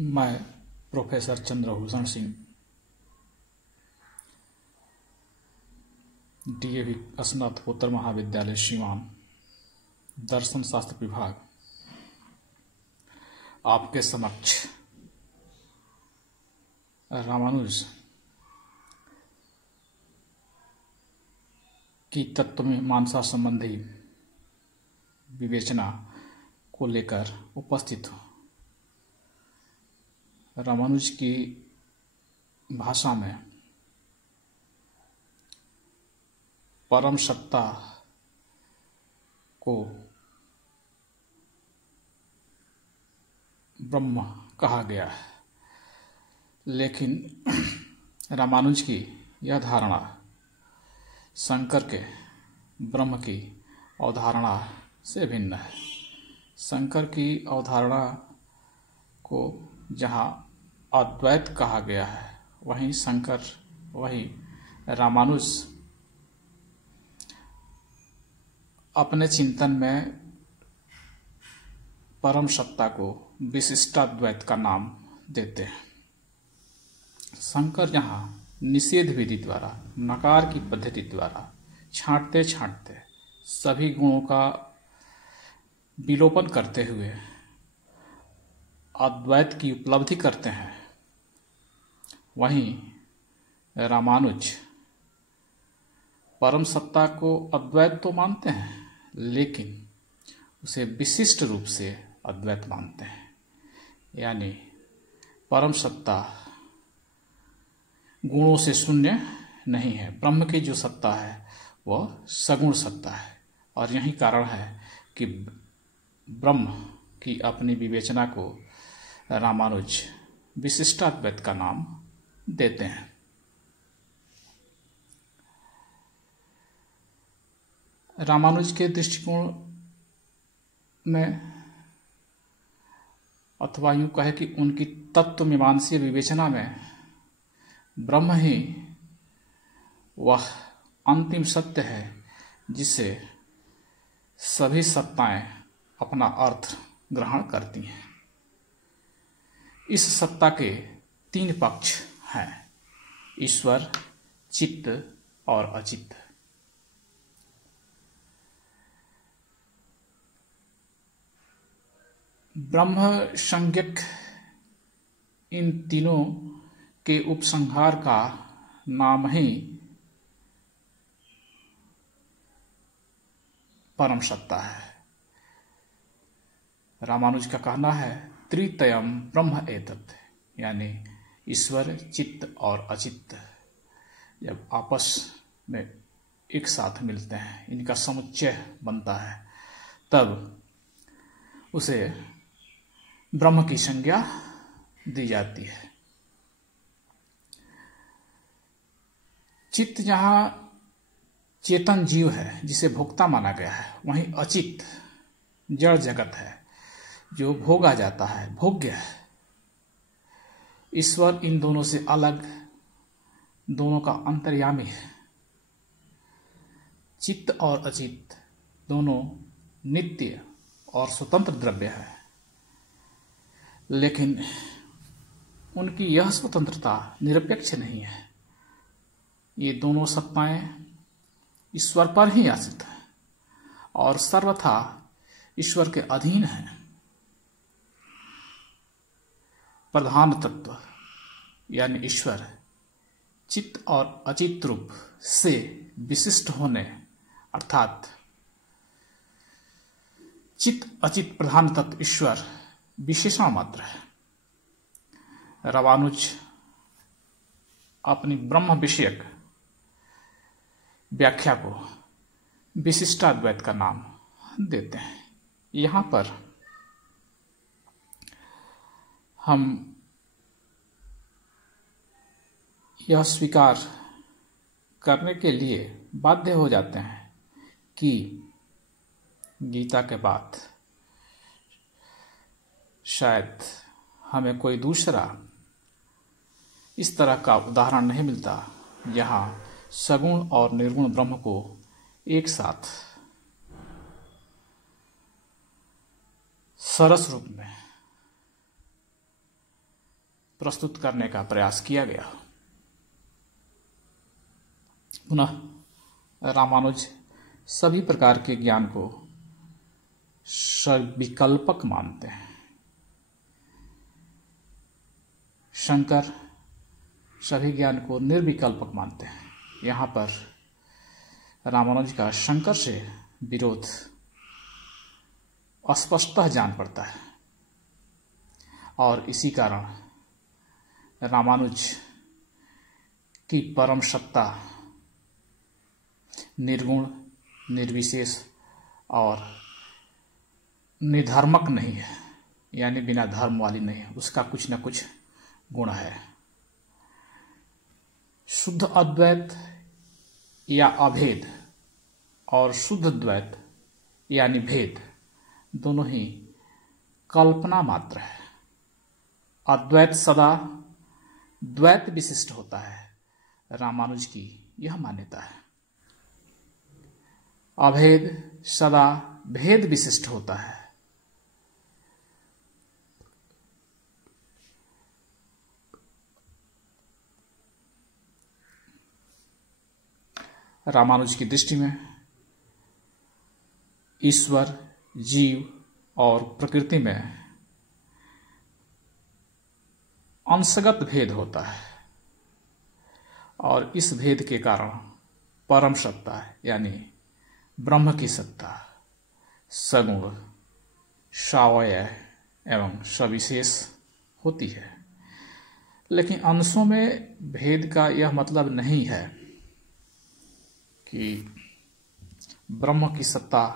मैं professor Chandrabhushan Singh DAV स्नातकोत्तर महाविद्यालय सीवान दर्शन शास्त्र विभाग आपके समक्ष रामानुज की तत्वमीमांसा संबंधी विवेचना को लेकर उपस्थित हूँ। रामानुज की भाषा में परम सत्ता को ब्रह्म कहा गया है, लेकिन रामानुज की यह धारणा शंकर के ब्रह्म की अवधारणा से भिन्न है। शंकर की अवधारणा को जहाँ अद्वैत कहा गया है, वहीं रामानुज अपने चिंतन में परम सत्ता को विशिष्टाद्वैत का नाम देते हैं। शंकर यहाँ निषेध विधि द्वारा, नकार की पद्धति द्वारा छांटते छांटते सभी गुणों का विलोपन करते हुए अद्वैत की उपलब्धि करते हैं। वहीं रामानुज परम सत्ता को अद्वैत तो मानते हैं, लेकिन उसे विशिष्ट रूप से अद्वैत मानते हैं। यानी परम सत्ता गुणों से शून्य नहीं है। ब्रह्म की जो सत्ता है वह सगुण सत्ता है, और यही कारण है कि ब्रह्म की अपनी विवेचना को रामानुज विशिष्टाद्वैत का नाम देते हैं। रामानुज के दृष्टिकोण में, अथवा यूं कहे कि उनकी तत्वमीमांसीय विवेचना में, ब्रह्म ही वह अंतिम सत्य है जिसे सभी सत्ताएं अपना अर्थ ग्रहण करती हैं। इस सत्ता के तीन पक्ष हैं: ईश्वर, चित्त और अचित्त। ब्रह्म संज्ञक इन तीनों के उपसंहार का नाम ही परम सत्ता है। रामानुज का कहना है त्रितयम ब्रह्म एतत्, यानी ईश्वर, चित्त और अचित्त जब आपस में एक साथ मिलते हैं, इनका समुच्चय बनता है, तब उसे ब्रह्म की संज्ञा दी जाती है। चित्त जहाँ चेतन जीव है जिसे भोक्ता माना गया है, वहीं अचित्त जड़ जगत है जो भोगा जाता है, भोग्य है। ईश्वर इन दोनों से अलग, दोनों का अंतर्यामी है। चित्त और अचित्त दोनों नित्य और स्वतंत्र द्रव्य है, लेकिन उनकी यह स्वतंत्रता निरपेक्ष नहीं है। ये दोनों सत्ताएं ईश्वर पर ही आश्रित हैं और सर्वथा ईश्वर के अधीन हैं। प्रधान तत्व यानी ईश्वर चित्त और अचित्त रूप से विशिष्ट होने, अर्थात चित्त अचित्त प्रधान तत्व ईश्वर विशेषण मात्र है। रामानुज अपनी ब्रह्म विषयक व्याख्या को विशिष्टाद्वैत का नाम देते हैं। यहाँ पर हम यह स्वीकार करने के लिए बाध्य हो जाते हैं कि गीता के बाद शायद हमें कोई दूसरा इस तरह का उदाहरण नहीं मिलता जहाँ सगुण और निर्गुण ब्रह्म को एक साथ सरस रूप में प्रस्तुत करने का प्रयास किया गया। पुनः रामानुज सभी प्रकार के ज्ञान को सविकल्पक मानते हैं। शंकर सभी ज्ञान को निर्विकल्पक मानते हैं। यहाँ पर रामानुज का शंकर से विरोध स्पष्टतः जान पड़ता है और इसी कारण रामानुज की परम सत्ता निर्गुण, निर्विशेष और निधर्मक नहीं है, यानी बिना धर्म वाली नहीं है। उसका कुछ न कुछ गुण है। शुद्ध अद्वैत या अभेद और शुद्ध द्वैत यानी भेद दोनों ही कल्पना मात्र है। अद्वैत सदा द्वैत विशिष्ट होता है। रामानुज की यह मान्यता है। अभेद सदा भेद विशिष्ट होता है। रामानुज की दृष्टि में ईश्वर, जीव और प्रकृति में अंशगत भेद होता है और इस भेद के कारण परम सत्ता यानी ब्रह्म की सत्ता सगुण, सावयव एवं सविशेष होती है। लेकिन अंशों में भेद का यह मतलब नहीं है कि ब्रह्म की सत्ता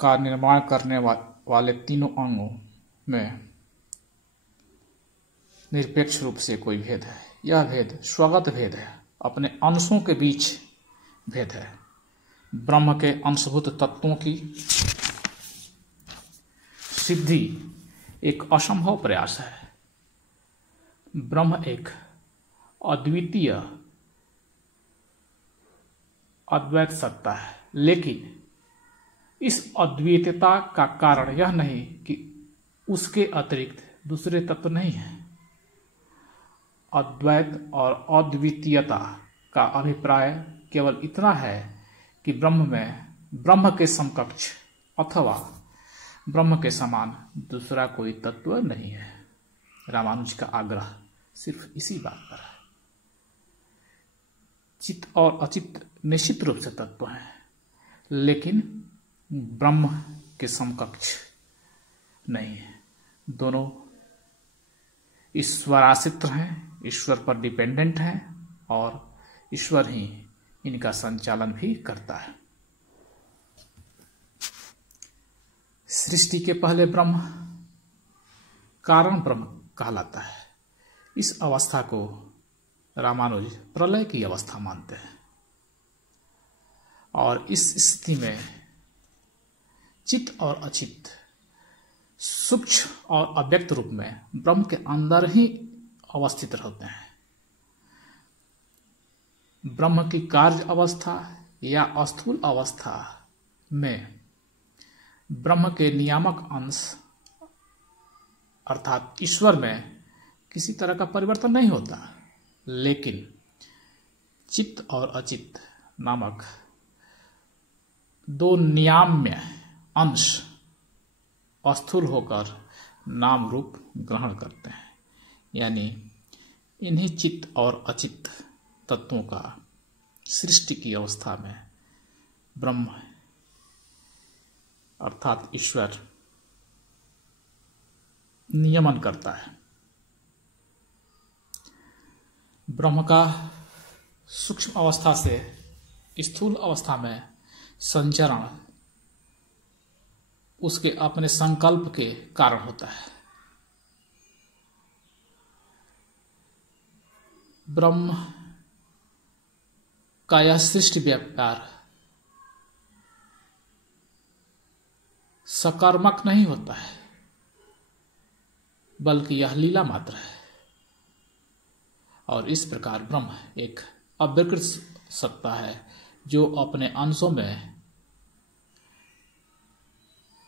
का निर्माण करने वाले तीनों अंगों में निरपेक्ष रूप से कोई भेद है। यह भेद स्वगत भेद है, अपने अंशों के बीच भेद है। ब्रह्म के अंशभूत तत्वों की सिद्धि एक असंभव प्रयास है। ब्रह्म एक अद्वितीय अद्वैत सत्ता है, लेकिन इस अद्वितीयता का कारण यह नहीं कि उसके अतिरिक्त दूसरे तत्व नहीं है। अद्वैत और अद्वितीयता का अभिप्राय केवल इतना है कि ब्रह्म के समकक्ष अथवा ब्रह्म के समान दूसरा कोई तत्व नहीं है। रामानुज का आग्रह सिर्फ इसी बात पर है। चित्त और अचित्त निश्चित रूप से तत्व हैं, लेकिन ब्रह्म के समकक्ष नहीं है। दोनों ईश्वराश्रित हैं, ईश्वर पर डिपेंडेंट हैं और ईश्वर ही इनका संचालन भी करता है। सृष्टि के पहले ब्रह्म कारण ब्रह्म कहलाता है। इस अवस्था को रामानुज प्रलय की अवस्था मानते हैं और इस स्थिति में चित्त और अचित्त सूक्ष्म और अव्यक्त रूप में ब्रह्म के अंदर ही अवस्थित रहते हैं। ब्रह्म की कार्य अवस्था या स्थूल अवस्था में ब्रह्म के नियामक अंश अर्थात ईश्वर में किसी तरह का परिवर्तन नहीं होता, लेकिन चित्त और अचित्त नामक दो नियाम्य अंश स्थूल होकर नाम रूप ग्रहण करते हैं। यानी इन्हीं चित्त और अचित्त तत्वों का सृष्टि की अवस्था में ब्रह्म अर्थात ईश्वर नियमन करता है। ब्रह्म का सूक्ष्म अवस्था से स्थूल अवस्था में संचरण उसके अपने संकल्प के कारण होता है। ब्रह्म का यह सृष्टि व्यापार सकर्मक नहीं होता है, बल्कि यह लीला मात्र है। और इस प्रकार ब्रह्म एक अविकृत सत्ता है जो अपने अंशों में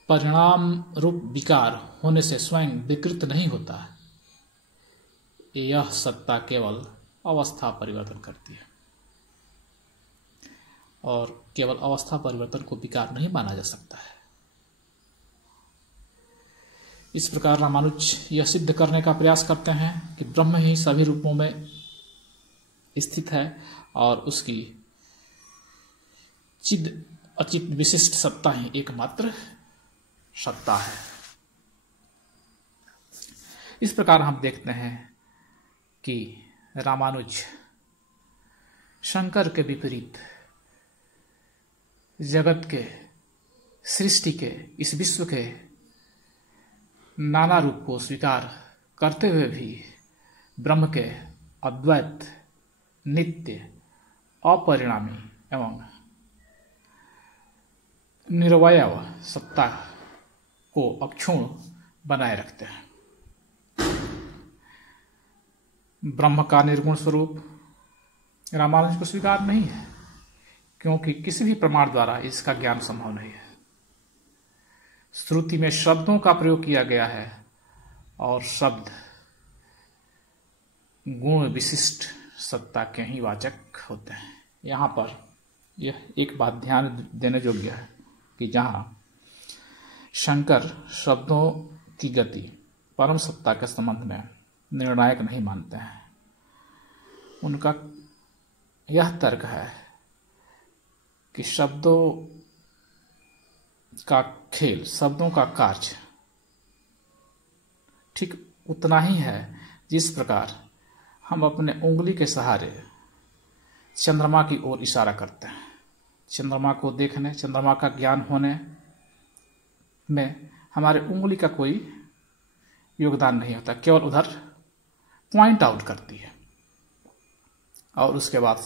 परिणाम रूप विकार होने से स्वयं विकृत नहीं होता, यह सत्ता केवल अवस्था परिवर्तन करती है और केवल अवस्था परिवर्तन को विकार नहीं माना जा सकता है। इस प्रकार रामानुज यह सिद्ध करने का प्रयास करते हैं कि ब्रह्म ही सभी रूपों में स्थित है और उसकी चिद अचित विशिष्ट सत्ता ही एकमात्र सत्ता है। इस प्रकार हम देखते हैं कि रामानुज शंकर के विपरीत जगत के, सृष्टि के, इस विश्व के नाना रूप को स्वीकार करते हुए भी ब्रह्म के अद्वैत, नित्य, अपरिणामी एवं निरवयव सत्ता को अक्षुण्ण बनाए रखते हैं। ब्रह्म का निर्गुण स्वरूप रामानुज को स्वीकार नहीं है, क्योंकि किसी भी प्रमाण द्वारा इसका ज्ञान संभव नहीं है। श्रुति में शब्दों का प्रयोग किया गया है और शब्द गुण विशिष्ट सत्ता के ही वाचक होते हैं। यहाँ पर यह एक बात ध्यान देने योग्य है कि जहाँ शंकर शब्दों की गति परम सत्ता के संबंध में निर्णायक नहीं मानते हैं, उनका यह तर्क है कि शब्दों का खेल, शब्दों का कार्य ठीक उतना ही है जिस प्रकार हम अपने उंगली के सहारे चंद्रमा की ओर इशारा करते हैं। चंद्रमा को देखने, चंद्रमा का ज्ञान होने में हमारे उंगली का कोई योगदान नहीं होता, केवल उधर पॉइंट आउट करती है और उसके बाद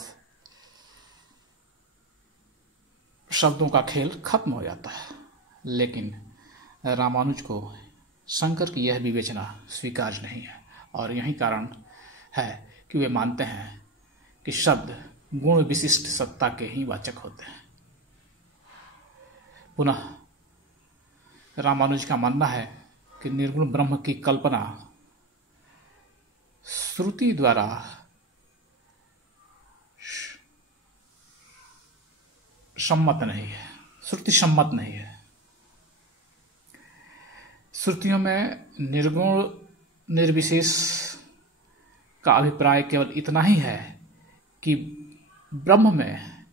शब्दों का खेल खत्म हो जाता है। लेकिन रामानुज को शंकर की यह विवेचना स्वीकार्य नहीं है और यही कारण है कि वे मानते हैं कि शब्द गुण विशिष्ट सत्ता के ही वाचक होते हैं। पुनः रामानुज का मानना है कि निर्गुण ब्रह्म की कल्पना श्रुति द्वारा सम्मत नहीं है, श्रुति सम्मत नहीं है। श्रुतियों में निर्गुण निर्विशेष का अभिप्राय केवल इतना ही है कि ब्रह्म में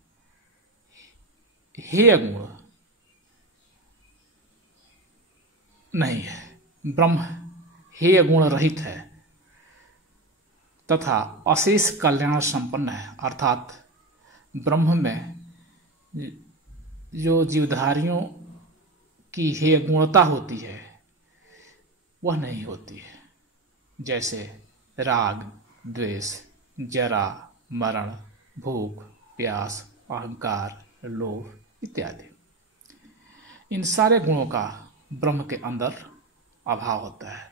हेय गुण नहीं है, ब्रह्म हेय गुण रहित है तथा अशेष कल्याण संपन्न है। अर्थात ब्रह्म में जो जीवधारियों की हेय गुणता होती है वह नहीं होती है, जैसे राग, द्वेष, जरा, मरण, भूख, प्यास, अहंकार, लोभ इत्यादि। इन सारे गुणों का ब्रह्म के अंदर अभाव होता है।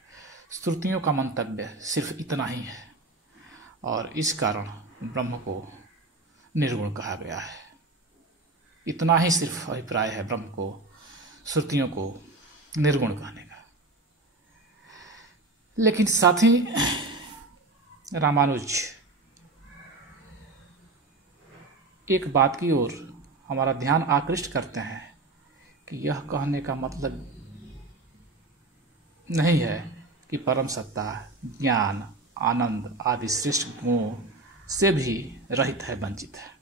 श्रुतियों का मंतव्य सिर्फ इतना ही है और इस कारण ब्रह्म को निर्गुण कहा गया है। इतना ही सिर्फ अभिप्राय है ब्रह्म को, श्रुतियों को निर्गुण कहने का। लेकिन साथ ही रामानुज एक बात की ओर हमारा ध्यान आकृष्ट करते हैं कि यह कहने का मतलब नहीं है कि परम सत्ता ज्ञान, आनंद आदि श्रेष्ठ गुणों से भी रहित है, वंचित है।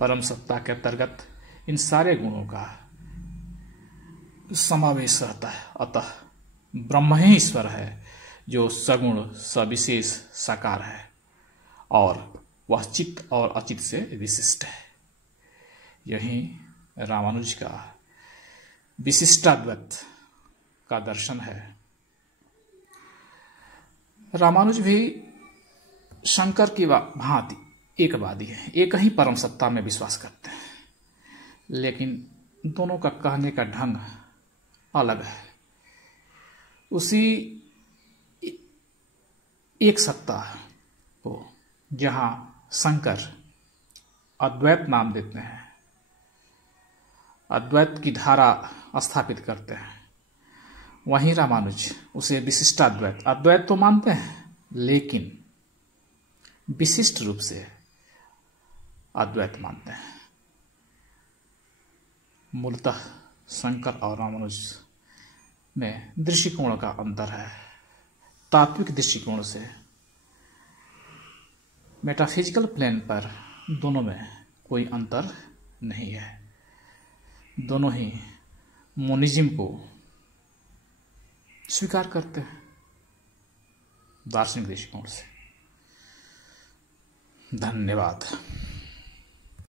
परम सत्ता के अंतर्गत इन सारे गुणों का समावेश रहता है। अतः ब्रह्म ही ईश्वर है जो सगुण, सविशेष, साकार है और वह चित्त और अचित से विशिष्ट है। यही रामानुज का विशिष्टाद्वैत का दर्शन है। रामानुज भी शंकर की भांति एकवादी है, एक ही परम सत्ता में विश्वास करते हैं, लेकिन दोनों का कहने का ढंग अलग है। उसी एक सत्ता को जहां शंकर अद्वैत नाम देते हैं, अद्वैत की धारा स्थापित करते हैं, वहीं रामानुज उसे विशिष्टाद्वैत, अद्वैत तो मानते हैं लेकिन विशिष्ट रूप से अद्वैत मानते हैं। मूलतः शंकर और रामानुज में दृष्टिकोण का अंतर है। तात्विक दृष्टिकोण से मेटाफिजिकल प्लेन पर दोनों में कोई अंतर नहीं है। दोनों ही मोनिज्म को स्वीकार करते हैं दार्शनिक दृष्टिकोण से। धन्यवाद।